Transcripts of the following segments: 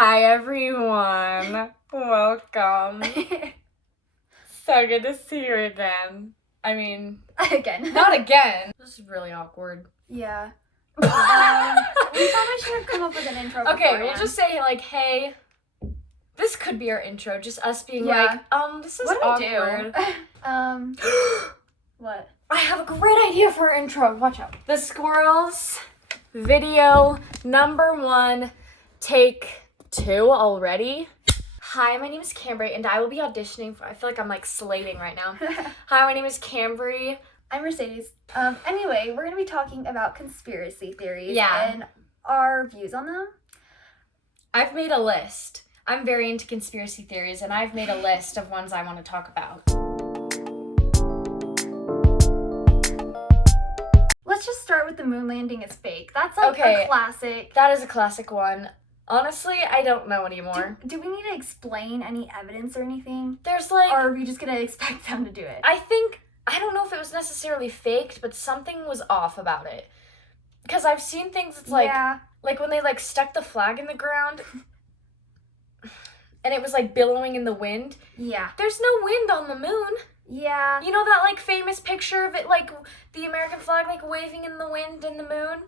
Hi, everyone. Welcome. So good to see you again. I mean... Again. Not again. This is really awkward. Yeah. We thought I should have come up with an intro Okay, we'll just say, like, hey... This could be our intro, just us being like, this is what awkward. What? I have a great idea for our intro. Watch out. The Squirrels video #1, take 2 already. Hi, my name is Cambry, and I will be auditioning for... I feel like I'm, like, slating right now. Hi, my name is Cambry. I'm Mercedes. Anyway, we're going to be talking about conspiracy theories Yeah. and our views on them. I've made a list. I'm very into conspiracy theories, and I've made a list of ones I want to talk about. Let's just start with the moon landing is fake. That's like a classic. That is a classic one. Honestly, I don't know anymore. Do we need to explain any evidence or anything? There's like... Or are we just going to expect them to do it? I don't know if it was necessarily faked, but something was off about it. Because I've seen things that's like... Yeah. Like when they like stuck the flag in the ground... and it was like billowing in the wind. Yeah. There's no wind on the moon. Yeah. You know that like famous picture of it, like the American flag like waving in the wind in the moon?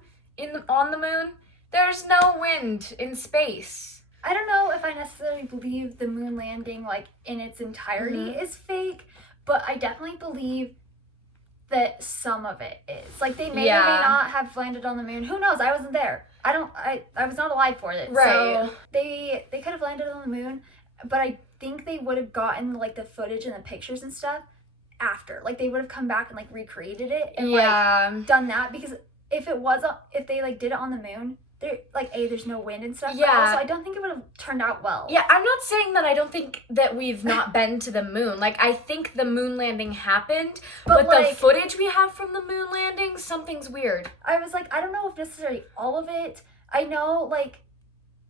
On the moon? There's no wind in space. I don't know if I necessarily believe the moon landing like in its entirety is fake, but I definitely believe that some of it is. Like they may or may not have landed on the moon. Who knows? I wasn't there. I was not alive for it. Right. So they could have landed on the moon, but I think they would have gotten like the footage and the pictures and stuff after. Like they would have come back and like recreated it and like done that, because if they like did it on the moon, there like there's no wind and stuff. Yeah. But also I don't think it would have turned out well. Yeah, I'm not saying that I don't think that we've not been to the moon. Like I think the moon landing happened, but like, the footage we have from the moon landing, something's weird. I was like, I don't know if necessarily all of it. I know like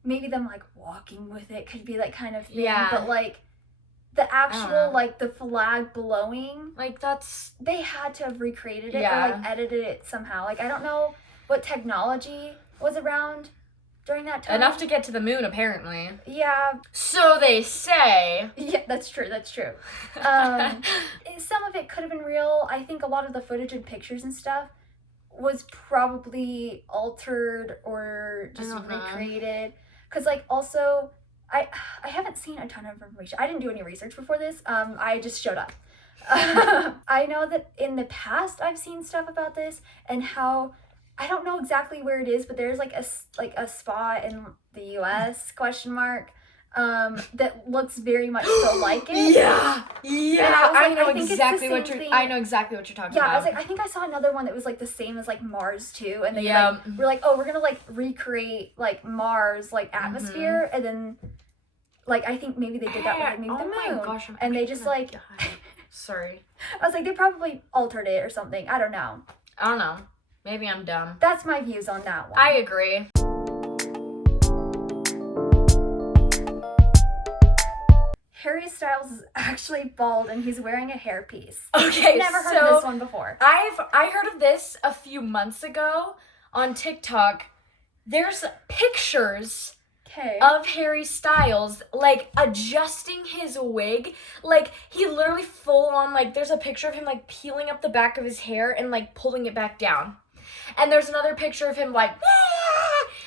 maybe them like walking with it could be like kind of thing, but like the actual like the flag blowing, like that's, they had to have recreated it or like edited it somehow. Like I don't know what technology was around during that time. Enough to get to the moon, apparently. Yeah. So they say. Yeah, that's true. Some of it could have been real. I think a lot of the footage and pictures and stuff was probably altered or just recreated. Because like also, I haven't seen a ton of information. I didn't do any research before this. I just showed up. I know that in the past I've seen stuff about this and how, I don't know exactly where it is, but there's like a spot in the U.S. ? That looks very much so like it. Yeah. I know exactly what you're talking about. Yeah, I was like, I think I saw another one that was like the same as like Mars too, and they were like, oh, we're gonna like recreate like Mars like atmosphere, and then like I think maybe they did that with like, maybe the moon. My gosh, and they just like sorry. I was like, they probably altered it or something. I don't know. Maybe I'm dumb. That's my views on that one. I agree. Harry Styles is actually bald and he's wearing a hairpiece. Okay, I've never heard of this one before. I heard of this a few months ago on TikTok. There's pictures of Harry Styles like adjusting his wig. Like he literally full on like there's a picture of him like peeling up the back of his hair and like pulling it back down. And there's another picture of him like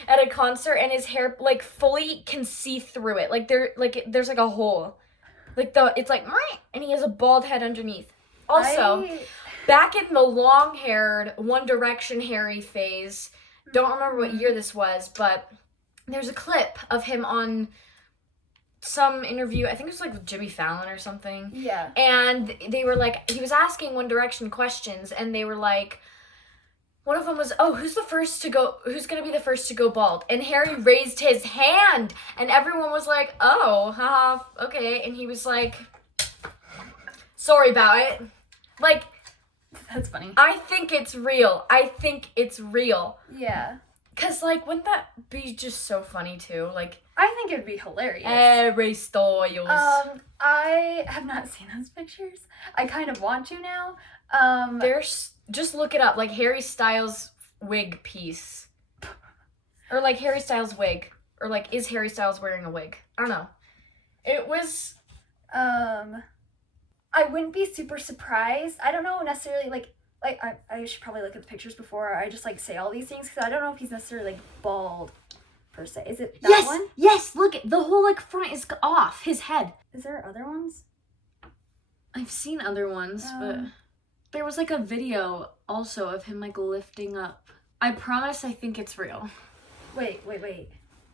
at a concert and his hair like fully can see through it. Like there's like a hole. Like it's like and he has a bald head underneath. Also, back in the long-haired One Direction Harry phase, don't remember what year this was, but there's a clip of him on some interview, I think it was like with Jimmy Fallon or something. Yeah. And they were like, he was asking One Direction questions, and they were like, one of them was, who's going to be the first to go bald? And Harry raised his hand, and everyone was like, okay. And he was like, sorry about it. Like, that's funny. I think it's real. Yeah. Because, like, wouldn't that be just so funny, too? Like, I think it would be hilarious. Harry Styles. I have not seen those pictures. I kind of want to now. Just look it up, like Harry Styles wig piece. Or like Harry Styles wig. or like, is Harry Styles wearing a wig? I don't know. It was... I wouldn't be super surprised. I don't know necessarily, like I should probably look at the pictures before I just, like, say all these things, because I don't know if he's necessarily, like, bald, per se. Is it that one? Yes! Look, the whole, like, front is off his head. Is there other ones? I've seen other ones, but... There was, like, a video, also, of him, like, lifting up. I promise I think it's real. Wait.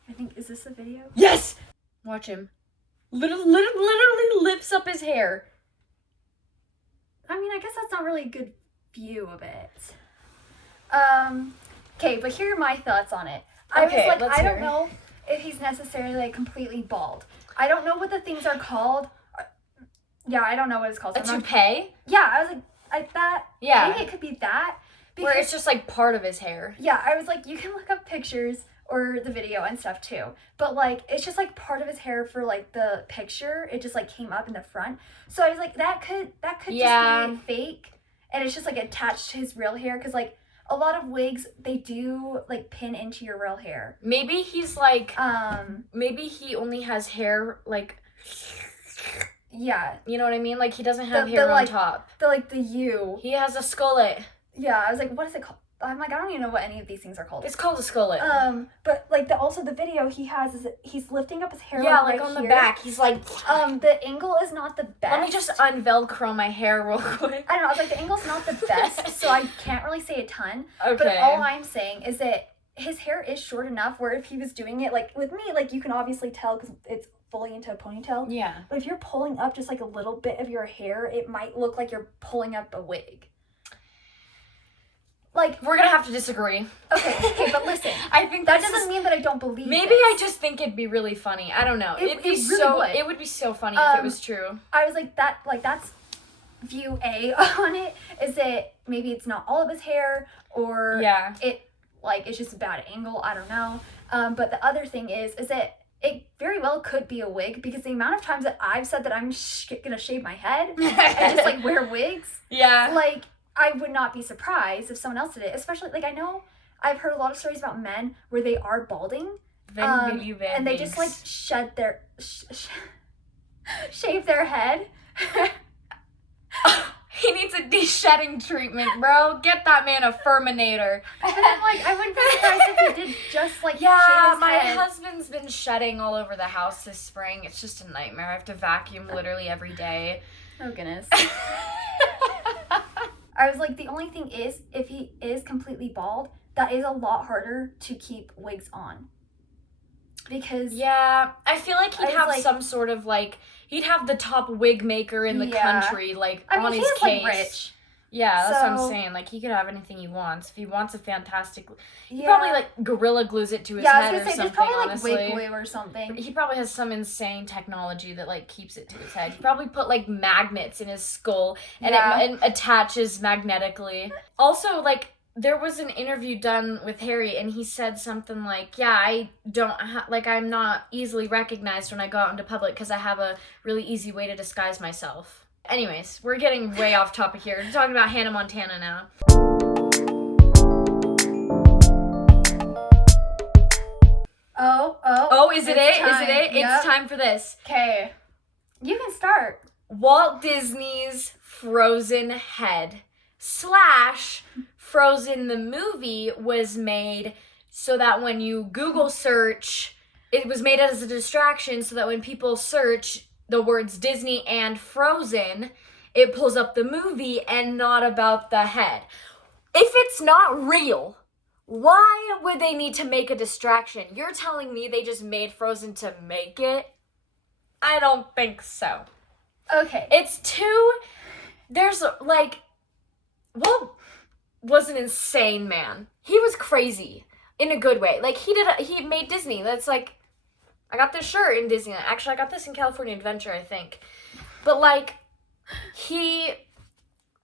I think, is this a video? Yes! Watch him. Literally lifts up his hair. I mean, I guess that's not really a good view of it. Okay, but here are my thoughts on it. I was like, I don't know if he's necessarily, like, completely bald. I don't know what the things are called. Yeah, I don't know what it's called. A toupee? Yeah, I was like, Yeah. Maybe it could be that. Where it's just, like, part of his hair. Yeah, I was like, you can look up pictures or the video and stuff too. But, like, it's just, like, part of his hair for, like, the picture. It just, like, came up in the front. So I was like, that could just be fake. And it's just, like, attached to his real hair. Because, like, a lot of wigs, they do, like, pin into your real hair. Maybe he's, like, maybe he only has hair, like... Yeah. You know what I mean? Like, he doesn't have hair on top. The U. He has a skullet. Yeah, I was like, what is it called? I'm like, I don't even know what any of these things are called. It's called a skullet. But, like, also the video he has is he's lifting up his hair. Yeah, like on the back. He's like... The angle is not the best. Let me just unvelcro my hair real quick. I don't know, I was like, the angle's not the best, so I can't really say a ton. Okay. But all I'm saying is that his hair is short enough where if he was doing it, like, with me, like, you can obviously tell because it's fully into a ponytail. Yeah. But if you're pulling up just, like, a little bit of your hair, it might look like you're pulling up a wig. Like, we're gonna have to disagree. Okay, but listen. I think that doesn't mean that I don't believe Maybe this. I just think it'd be really funny. I don't know. It would be so funny if it was true. I was like, that's view A on it, is that maybe it's not all of his hair, or it's just a bad angle. I don't know. But the other thing is that it very well could be a wig, because the amount of times that I've said that I'm gonna shave my head and just, like, wear wigs. Yeah. Like, I would not be surprised if someone else did it. Especially, like, I know I've heard a lot of stories about men where they are balding. And they just, like, shed their... shave their head. He needs a de-shedding treatment, bro. Get that man a Furminator. And I'm like, I wouldn't be surprised if he did just, like, shave his my head. husband's been shedding all over the house this spring. It's just a nightmare. I have to vacuum literally every day. Oh, goodness. I was like, the only thing is, if he is completely bald, that is a lot harder to keep wigs on. Because... Yeah, I feel like he'd have some sort of, like... He'd have the top wig maker in the country, like, on his case. Like, rich. Yeah, that's what I'm saying. Like, he could have anything he wants. If he wants a fantastic... He probably, like, Gorilla Glues it to his head or something, there's probably, like, honestly. wig glue or something. He probably has some insane technology that, like, keeps it to his head. He probably put, like, magnets in his skull, and it attaches magnetically. Also, like, there was an interview done with Harry, and he said something like, yeah, I don't... I'm not easily recognized when I go out into public because I have a really easy way to disguise myself. Anyways, we're getting way off topic here. We're talking about Hannah Montana now. Oh, is it it? Is it it? Yep. It's time for this. Okay. You can start. Walt Disney's Frozen head / Frozen the movie was made so that when you Google search, it was made as a distraction so that when people search the words Disney and Frozen, it pulls up the movie and not about the head. If it's not real, why would they need to make a distraction? You're telling me they just made Frozen to make it? I don't think so. Okay. There's, like, Walt was an insane man. He was crazy in a good way. Like, he made Disney. That's like, I got this shirt in Disneyland. Actually, I got this in California Adventure, I think. But, like, he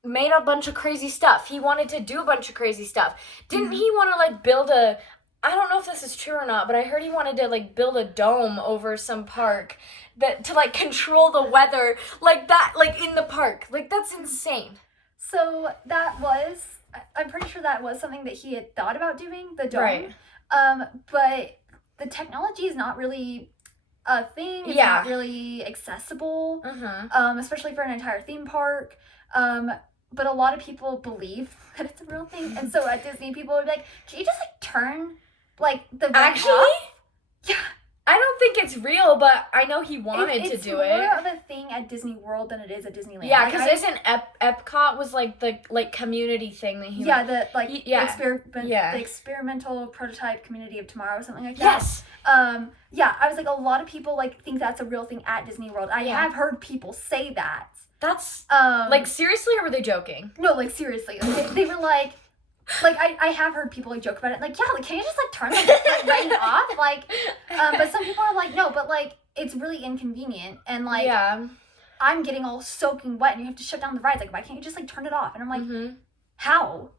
made a bunch of crazy stuff. He wanted to do a bunch of crazy stuff. Didn't he want to, like, build a... I don't know if this is true or not, but I heard he wanted to, like, build a dome over some park to, like, control the weather. Like, that, like, in the park. Like, that's insane. So, that was... I'm pretty sure that was something that he had thought about doing, the dome. Right. But the technology is not really a thing. It's not really accessible, especially for an entire theme park. But a lot of people believe that it's a real thing. And so at Disney, people would be like, can you just, like, turn, like, the Actually? off? Yeah. I don't think it's real, but I know he wanted to do it. It's more of a thing at Disney World than it is at Disneyland. Yeah, because isn't Epcot was, like, the, like, community thing that he... Yeah, the experimental prototype community of tomorrow, something like that. Yes! Yeah, I was like, a lot of people, like, think that's a real thing at Disney World. I have heard people say that. That's, like, seriously, or were they joking? No, like, seriously. They were like, I have heard people, like, joke about it. Like, yeah, like, can you just, like, turn the rain off? Like, but some people are like, no, but, like, it's really inconvenient. And, like, I'm getting all soaking wet and you have to shut down the rides. Like, why can't you just, like, turn it off? And I'm like, how?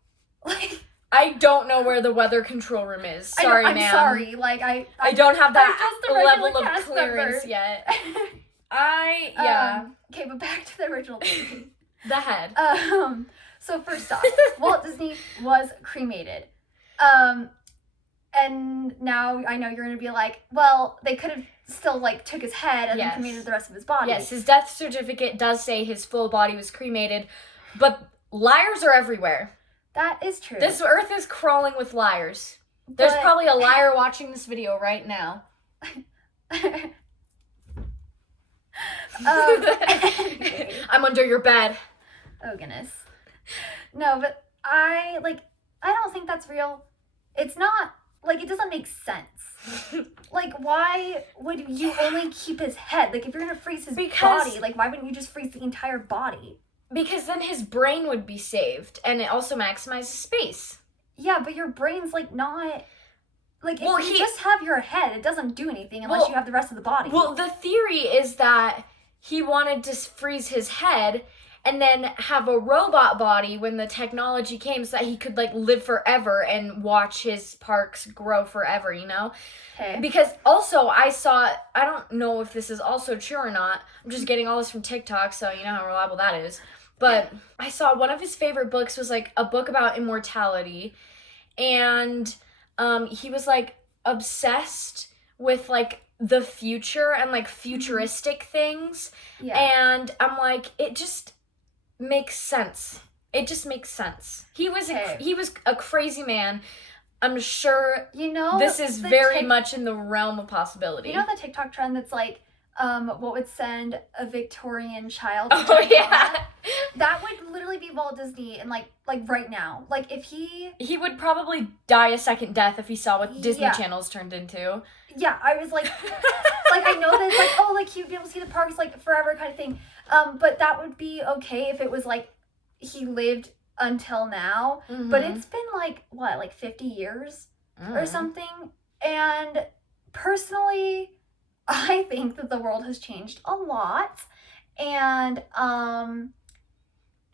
Like... I don't know where the weather control room is. Sorry, ma'am. I'm sorry. Like, I don't have that level of clearance yet. Okay, but back to the original thing. The head. So first off, Walt Disney was cremated. And now I know you're going to be like, well, they could have still, like, took his head and then cremated the rest of his body. Yes, his death certificate does say his full body was cremated, but liars are everywhere. That is true. This earth is crawling with liars. There's probably a liar watching this video right now. I'm under your bed. Oh, goodness. No, but I don't think that's real. It's not, like, it doesn't make sense. Like, why would you only keep his head? Like, if you're gonna freeze his body, like, why wouldn't you just freeze the entire body? Because then his brain would be saved, and it also maximizes space. Yeah, but your brain's, like, not... Like, if you just have your head, it doesn't do anything unless you have the rest of the body. Well, the theory is that he wanted to freeze his head and then have a robot body when the technology came so that he could, like, live forever and watch his parks grow forever, you know? Okay. Because also I don't know if this is also true or not. I'm just getting all this from TikTok, so you know how reliable that is. But I saw one of his favorite books was, like, a book about immortality. And he was, like, obsessed with, like, the future and, like, futuristic things. Yeah. And I'm like, it just makes sense. It just makes sense. He was a crazy man. I'm sure this is very much in the realm of possibility. You know the TikTok trend that's like, what would send a Victorian child to that would literally be Walt Disney and like right now. Like if he would probably die a second death if he saw what Disney Channel's turned into. Yeah, I was like like I know that it's like, oh, like he'd be able to see the parks like forever kind of thing. But that would be okay if it was like he lived until now. Mm-hmm. But it's been like what, like 50 years or something. And personally, I think that the world has changed a lot. And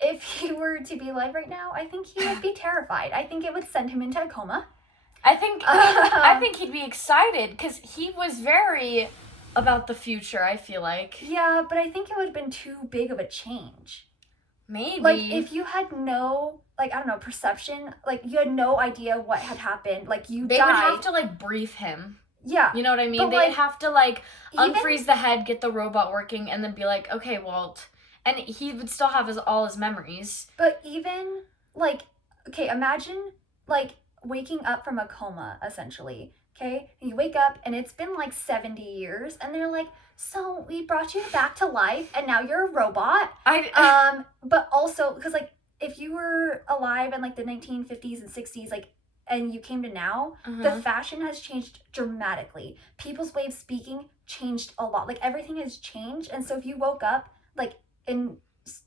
if he were to be alive right now, I think he would be terrified. I think it would send him into a coma. I think he'd be excited because he was very about the future, I feel like. Yeah, but I think it would have been too big of a change. Maybe. Like, if you had no, like, I don't know, perception, like, you had no idea what had happened, like, you died. They would have to, like, brief him. Yeah. You know what I mean? They'd have to, like, unfreeze the head, get the robot working, and then be like, okay, Walt. And he would still have all his memories. But even, like, okay, imagine, like, waking up from a coma, essentially. Okay? And you wake up, and it's been, like, 70 years, and they're like, so we brought you back to life, and now you're a robot. But also, because, like, if you were alive in, like, the 1950s and 60s, like, and you came to now, the fashion has changed dramatically. People's way of speaking changed a lot. Like, everything has changed, and so if you woke up, like, in,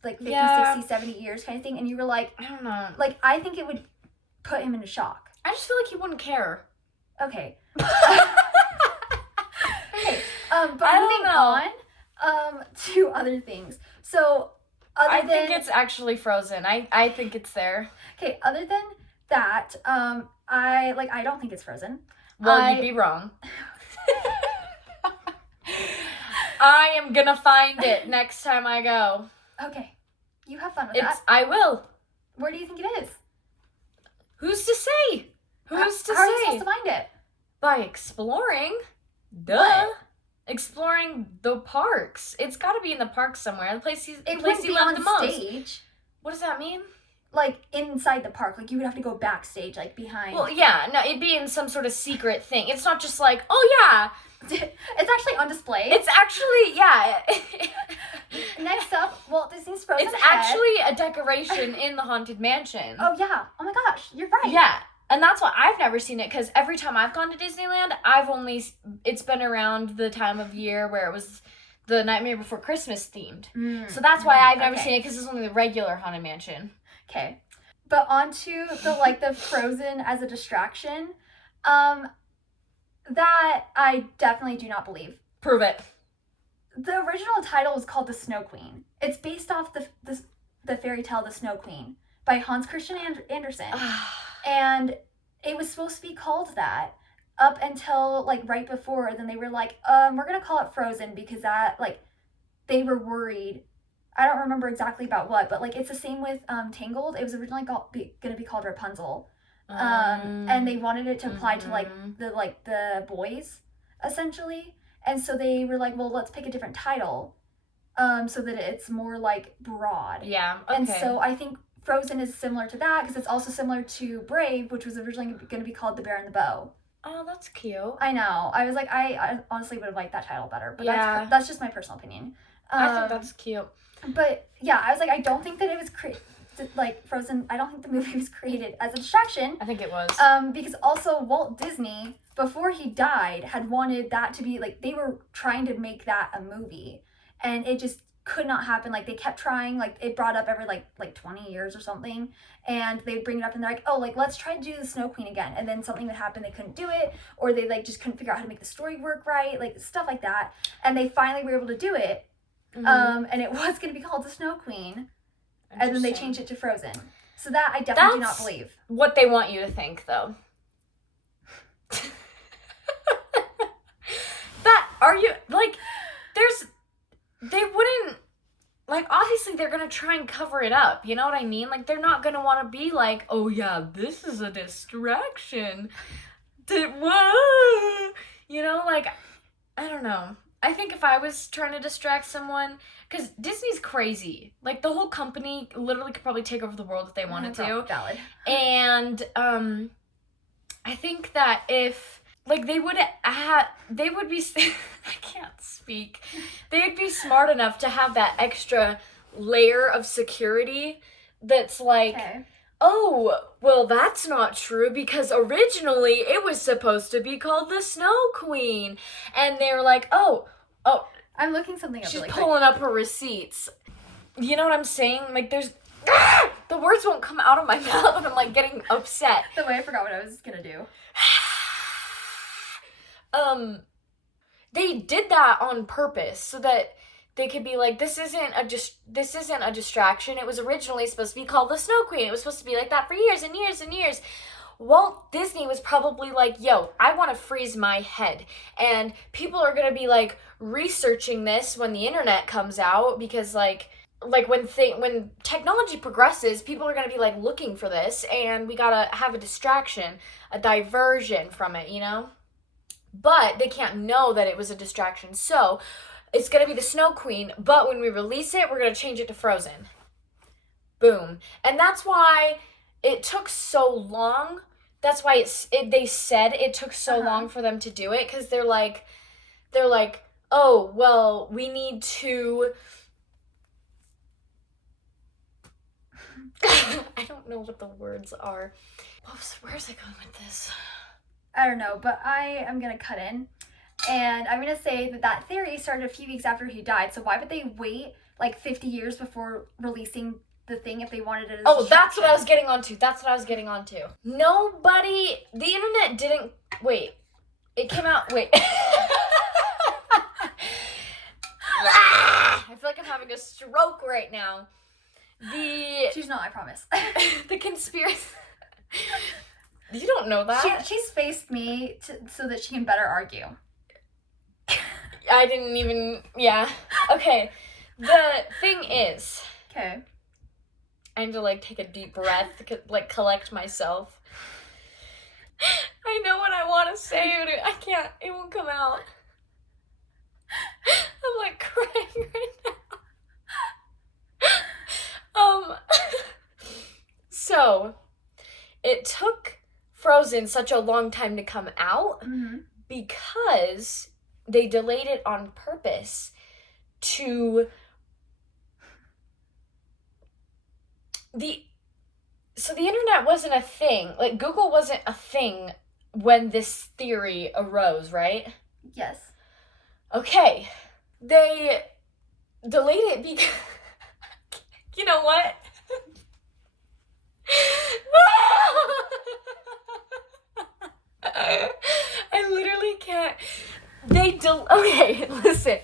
like, 50, 60, 70 years kind of thing, and you were like... I don't know. Like, I think it would put him into shock. I just feel like he wouldn't care. Okay. Okay. But moving on to other things. So, I think it's actually frozen. I think it's there. Okay, other than that, I don't think it's frozen. Well, you'd be wrong. I am gonna find it next time I go. Okay. You have fun with that. I will. Where do you think it is? Who's to say? Who's to say? How are you supposed to find it? By exploring. Duh. What? Exploring the parks. It's got to be in the park somewhere. The place he loved the most. Stage. What does that mean? Like, inside the park. Like, you would have to go backstage, like, behind. Well, yeah. No, it'd be in some sort of secret thing. It's not just like, oh, yeah. It's actually on display. It's actually, yeah. Next up, Walt Disney's Frozen It's head. actually a decoration in the Haunted Mansion. Oh, yeah. Oh, my gosh. You're right. Yeah. And that's why I've never seen it, because every time I've gone to Disneyland, it's been around the time of year where it was the Nightmare Before Christmas themed. So that's why I've never seen it, because it's only the regular Haunted Mansion. Okay. But onto the Frozen as a distraction. That I definitely do not believe. Prove it. The original title was called The Snow Queen. It's based off the fairy tale The Snow Queen by Hans Christian Andersen. And it was supposed to be called that up until, like, right before. Then they were like, we're going to call it Frozen because that, like, they were worried. I don't remember exactly about what, but, like, it's the same with Tangled. It was originally going to be called Rapunzel. And they wanted it to apply to, like, the boys, essentially. And so they were like, well, let's pick a different title so that it's more, like, broad. Yeah, okay. And so I think Frozen is similar to that because it's also similar to Brave, which was originally going to be called The Bear and the Bow. Oh, that's cute. I know. I was like, I honestly would have liked that title better, but yeah. that's just my personal opinion. I think that's cute. But yeah, I was like, I don't think that it was Frozen. I don't think the movie was created as a distraction. I think it was. Because also Walt Disney, before he died, had wanted that to be, like, they were trying to make that a movie, and it just could not happen. Like, they kept trying, like, it brought up every like 20 years or something, and they'd bring it up and they're like, oh, like, let's try to do the Snow Queen again, and then something would happen, they couldn't do it, or they, like, just couldn't figure out how to make the story work right, like, stuff like that, and they finally were able to do it. And it was going to be called the Snow Queen, and then they changed it to Frozen. So that I definitely do not believe. What they want you to think, though. That, are you, like, they wouldn't, like, obviously they're going to try and cover it up, you know what I mean? Like, they're not going to want to be like, oh yeah, this is a distraction. Whoa! You know, like, I don't know. I think if I was trying to distract someone, because Disney's crazy. Like, the whole company literally could probably take over the world if they wanted to. Valid. And I think that if, like, they would be, I can't speak. They'd be smart enough to have that extra layer of security that's like, oh, well, that's not true because originally it was supposed to be called the Snow Queen. And they were like, oh. I'm looking something up. She's really pulling up her receipts. You know what I'm saying? Like, there's... the words won't come out of my mouth and I'm, like, getting upset. The way I forgot what I was gonna do. They did that on purpose so that they could be like, this isn't a distraction. It was originally supposed to be called the Snow Queen. It was supposed to be like that for years and years and years. Walt Disney was probably like, yo, I want to freeze my head. And people are going to be, like, researching this when the internet comes out because, like when technology progresses, people are going to be, like, looking for this, and we got to have a distraction, a diversion from it, you know? But they can't know that it was a distraction. So it's going to be the Snow Queen, but when we release it, we're going to change it to Frozen. Boom. And that's why it took so long. That's why they said it took so long for them to do it, because they're like, oh, well, we need to... I don't know what the words are. Where's I going with this? I don't know, but I am going to cut in. And I'm going to say that theory started a few weeks after he died. So why would they wait, like, 50 years before releasing the thing if they wanted it as Oh, that's what I was getting onto. Nobody... The internet didn't... Wait. It came out... Wait. I feel like I'm having a stroke right now. She's not, I promise. The conspiracy... You don't know that. She spaced me so that she can better argue. I didn't even... Yeah. Okay. The thing is... Okay. I need to, like, take a deep breath, like, collect myself. I know what I want to say, but I can't. It won't come out. I'm like crying right now. So it took Frozen such a long time to come out because they delayed it on purpose to So the internet wasn't a thing. Like, Google wasn't a thing when this theory arose, right? Yes. Okay. They delayed it because... You know what? I literally can't... Okay, listen.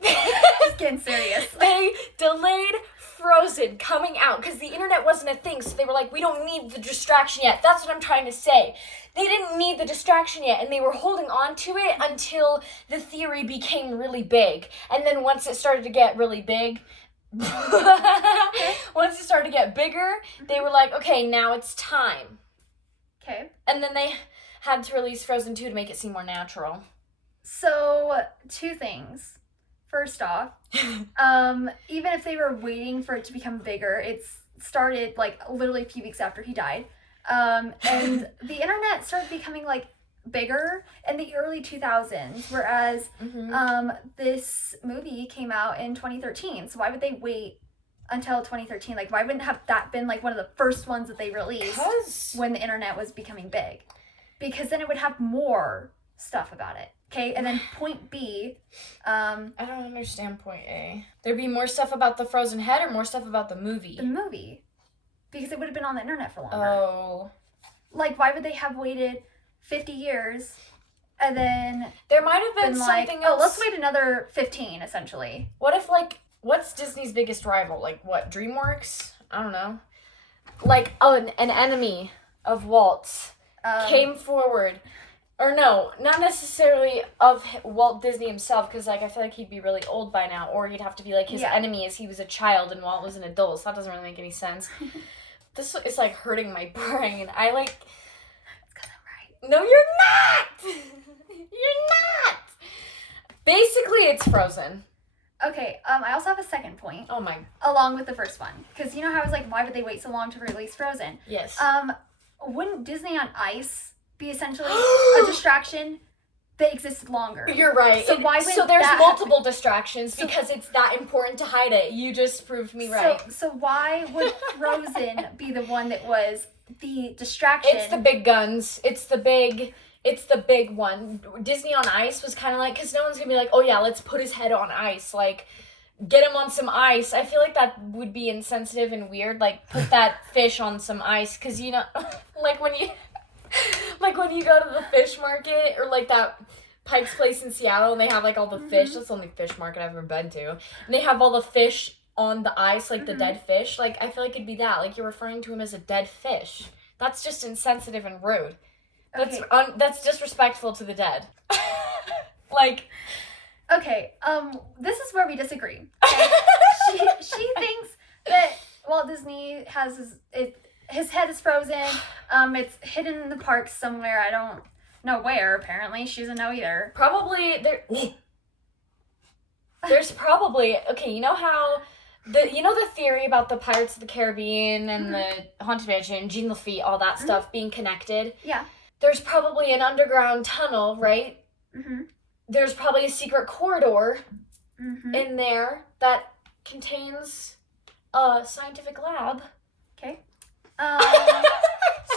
Just getting serious. They delayed Frozen coming out because the internet wasn't a thing, so they were like, we don't need the distraction yet. That's what I'm trying to say. They didn't need the distraction yet, and they were holding on to it until the theory became really big. And then once it started to get really big, once it started to get bigger, they were like, okay, now it's time. Okay. And then they had to release Frozen 2 to make it seem more natural. So, 2 things. First off, even if they were waiting for it to become bigger, it started like literally a few weeks after he died. And the internet started becoming like bigger in the early 2000s, whereas this movie came out in 2013. So why would they wait until 2013? Like, why wouldn't have that been like one of the first ones that they released when the internet was becoming big? Because then it would have more stuff about it. Okay, and then point B, I don't understand point A. There'd be more stuff about the frozen head or more stuff about the movie? The movie. Because it would have been on the internet for longer. Oh. Like, why would they have waited 50 years and then... There might have been something else. Oh, let's wait another 15, essentially. What if, like, what's Disney's biggest rival? Like, what, DreamWorks? I don't know. Like, an enemy of Walt's came forward... Or no, not necessarily of Walt Disney himself, because like I feel like he'd be really old by now, or he'd have to be like his enemy as he was a child and Walt was an adult, so that doesn't really make any sense. This is like hurting my brain. I like... It's because I'm right. No, you're not! You're not! Basically, it's Frozen. Okay, I also have a second point. Oh my... Along with the first one. Because you know how I was like, why would they wait so long to release Frozen? Yes. Wouldn't Disney on Ice be essentially a distraction that existed longer? You're right. So why would there's multiple distractions because it's that important to hide it. You just proved me right. So why would Frozen be the one that was the distraction? It's the big guns. It's the big one. Disney on Ice was kind of like, because no one's gonna be like, oh yeah, let's put his head on ice. Like, get him on some ice. I feel like that would be insensitive and weird. Like, put that fish on some ice, because you know, like when you go to the fish market or like that Pike's Place in Seattle and they have like all the fish. That's the only fish market I've ever been to. And they have all the fish on the ice, like the dead fish. Like, I feel like it'd be that. Like, you're referring to him as a dead fish. That's just insensitive and rude. That's Okay. That's disrespectful to the dead. Like... Okay, this is where we disagree. Okay? she thinks that Walt Disney has his head is frozen. It's hidden in the park somewhere. I don't know where, apparently. She doesn't know either. Probably there's probably... Okay, you know how... the theory about the Pirates of the Caribbean and the Haunted Mansion, Jean Lafitte, all that stuff being connected? Yeah. There's probably an underground tunnel, right? Mm-hmm. There's probably a secret corridor in there that contains a scientific lab. Okay.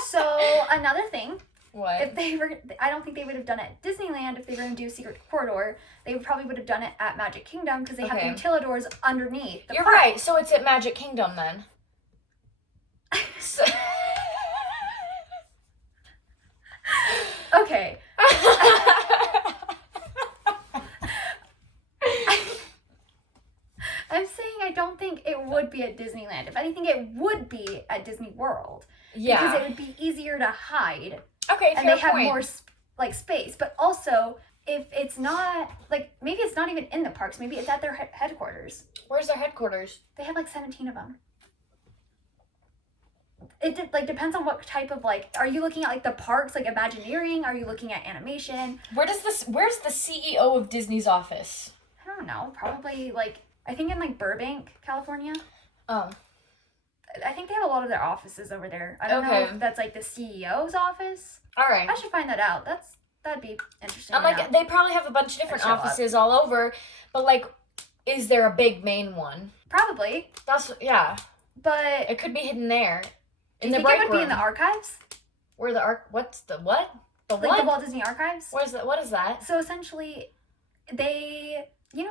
So another thing. What? If they were, I don't think they would have done it at Disneyland. If they were going to do Secret Corridor, they probably would have done it at Magic Kingdom because they have the utilidors underneath. You're right. So it's at Magic Kingdom then. So... Okay. I'm saying I don't think it would be at Disneyland. If anything, it would be at Disney World. Yeah. Because it would be easier to hide. Okay, and they have more space. But also, if it's not, like, maybe it's not even in the parks. Maybe it's at their headquarters. Where's their headquarters? They have like 17 of them. It depends on what type of, like, are you looking at, like, the parks, like, Imagineering? Are you looking at animation? Where's the CEO of Disney's office? I don't know. Probably, like, I think in, like, Burbank, California. Oh. I think they have a lot of their offices over there. I don't know if that's, like, the CEO's office. All right. I should find that out. That'd be interesting. I'm like, they probably have a bunch of different offices all over, but, like, is there a big main one? Probably. Yeah. But it could be hidden there. Do you think it would be in the archives? What's the what? The what? Like the Walt Disney archives? What is that? So essentially, they,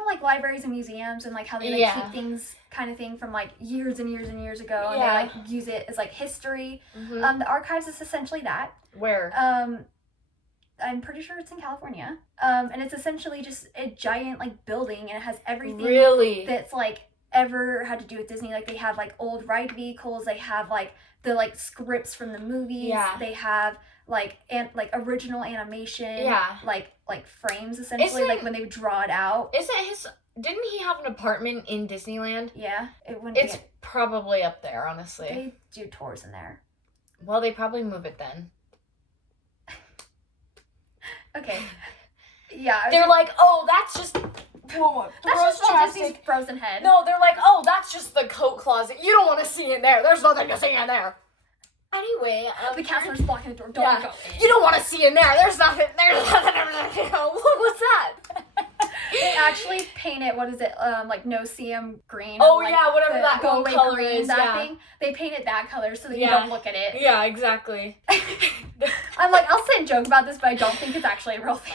like libraries and museums and like how they keep things kind of thing from like years and years and years ago, and they like use it as like history. Mm-hmm. The archives is essentially that. Where? I'm pretty sure it's in California. And it's essentially just a giant like building, and it has everything that's like ever had to do with Disney. Like they have like old ride vehicles, they have like the like scripts from the movies, they have like original animation, like frames essentially, like when they draw it out. Didn't he have an apartment in Disneyland? Yeah, it's probably up there, honestly. They do tours in there. Well, they probably move it then. Okay. Yeah. They're like, oh, that's just that's just Walt Disney's frozen head. No, they're like, oh, that's just the coat closet. You don't want to see in there. There's nothing to see in there. Anyway, the counselor's blocking the door. Don't go in. You don't want to see in there. There's nothing. What's that? They actually paint it. What is it? Like no-see-um green. Oh like yeah, whatever that go away color green, is. That thing. They painted that color so that you don't look at it. Yeah, exactly. I'm like, I'll say a joke about this, but I don't think it's actually a real thing.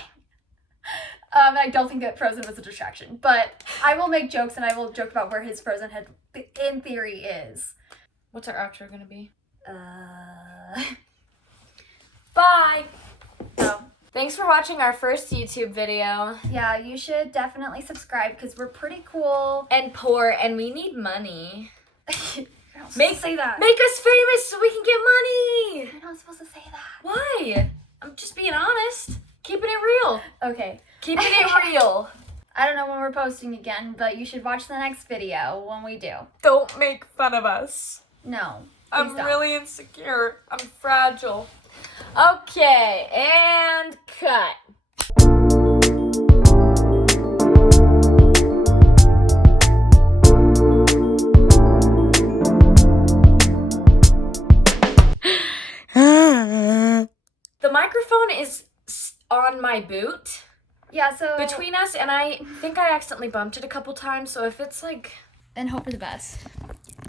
I don't think that Frozen was a distraction, but I will make jokes and I will joke about where his Frozen head, in theory, is. What's our outro gonna be? Bye. So, thanks for watching our first YouTube video. Yeah, you should definitely subscribe because we're pretty cool and poor, and we need money. Say that. Make us famous so we can get money. You're not supposed to say that. Why? I'm just being honest. Keeping it real. Okay. Keeping it real. I don't know when we're posting again, but you should watch the next video when we do. Don't make fun of us. No. I'm really insecure. I'm fragile. Okay, and cut. The microphone is on my boot. Yeah, so between us, and I think I accidentally bumped it a couple times, so if it's like, then hope for the best.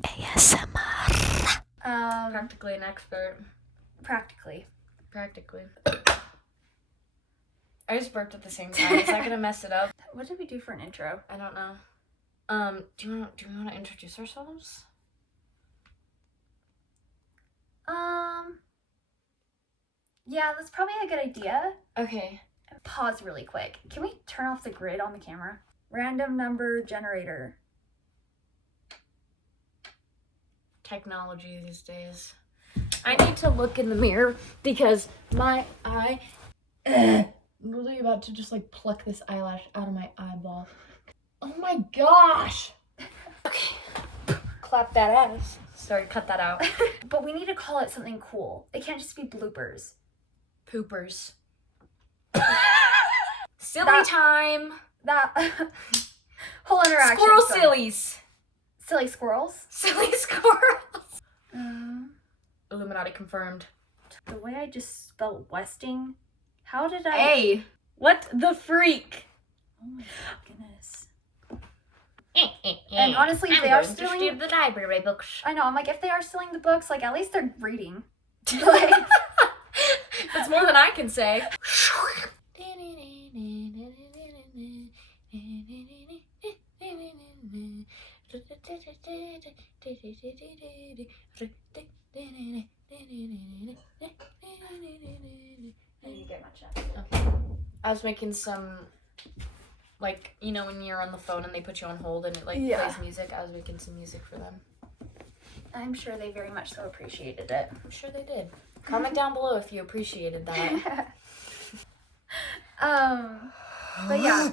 ASMR. Practically an expert. Practically. I just burped at the same time. Is that gonna mess it up? What did we do for an intro? I don't know. Do we want to introduce ourselves? Yeah, that's probably a good idea. Okay. Pause really quick. Can we turn off the grid on the camera? Random number generator. Technology these days. I need to look in the mirror because my eye... I'm really about to just like pluck this eyelash out of my eyeball. Oh my gosh! Okay. Clap that ass. Sorry, cut that out. But we need to call it something cool. It can't just be bloopers. Poopers. Silly time. That whole interaction. Squirrel sillies. Silly squirrels. Silly squirrels. Illuminati confirmed. The way I just spelled Westing. How did I? Hey, what the freak? Oh my goodness. And honestly, if they are stealing the library books. I know. I'm like, if they are stealing the books, like at least they're reading. Like, that's more than I can say. I was making some, like, you know when you're on the phone and they put you on hold and it like plays music? I was making some music for them. I'm sure they very much so appreciated it. I'm sure they did. Comment down below if you appreciated that. But yeah,